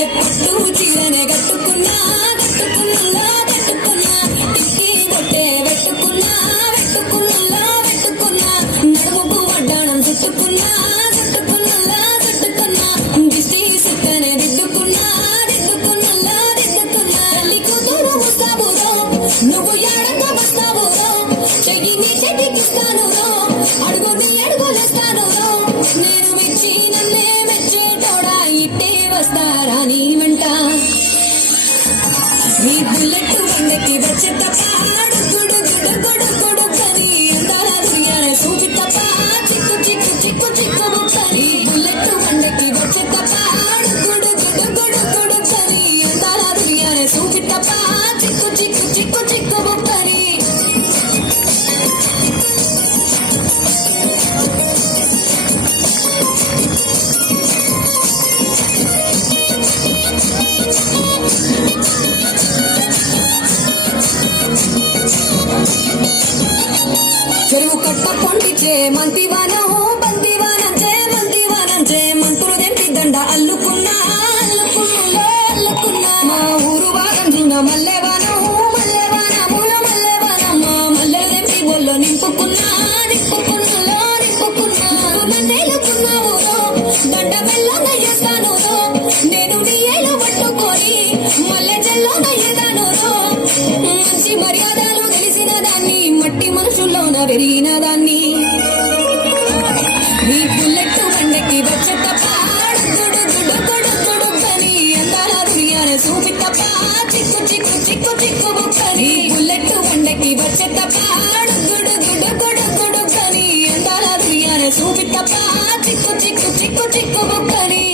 ఎప్పుడు చీరనే కట్టుకున్నా కట్టుకున్నా కట్టుకున్నా టిక్కీ కొట్టే పెట్టుకున్నా పెట్టుకున్నా పెట్టుకున్నా నడుముకు వడ్డాణం చుట్టుకున్నా చుట్టుకున్నా చుట్టుకున్నా దిష్టి సుట్టనే దిద్దుకున్నా దిద్దుకున్నా దిద్దుకున్నా. తల్లి కూతురు వస్తావు నువ్వు ఎడంగా వస్తావు వస్తారా నీ వెంట నీ బుల్లెట్ వందకి వచ్చే తప్ప గుడు గుడు గుడు గుడు కని అందాల దుర్యానే సూచి తప్ప చిక్కు చిక్కు చిక్కు చిక్కు ముక్కని బుల్లెట్ వందకి వచ్చే తప్ప గుడు గుడు గుడు గుడు కని అందాల దుర్యానే సూచి తప్ప చిక్కు చిక్కు చిక్కు చిక్కు చెరువు కట్ట పొండిచే మంతివానం బంతివానంచే బంతివానంచే మంతులు తెంపి దండ అల్లుకున్నా అల్లుకున్నా అల్లుకున్నా. మా ఊరు భాగం చూన మల్లెవానం మల్లెవానముల మల్లెవానం మా మల్లెలు తెంపి ఒళ్ళో నింపుకున్నా నింపుకున్నా నింపుకున్నా. దండ మెల్లన చేస్తాను నేను నీ ఏలు పట్టుకొని మల్లె మంచి మర్యాదలు తెలిసిన దాన్ని మట్టి మనుషుల్లోన పెరిగిన దాన్ని. నీ బుల్లెట్ బండకి వచ్చే చిక్కు చిక్కు చిక్కు చిక్కు బుక్కని బుల్లెట్ బండకి వచ్చే తప్ప గుడు గుడు గుడు గుడు కని అందాల దుర్యానే చిక్కు చిక్కు చిక్కు చిక్కు బుక్కని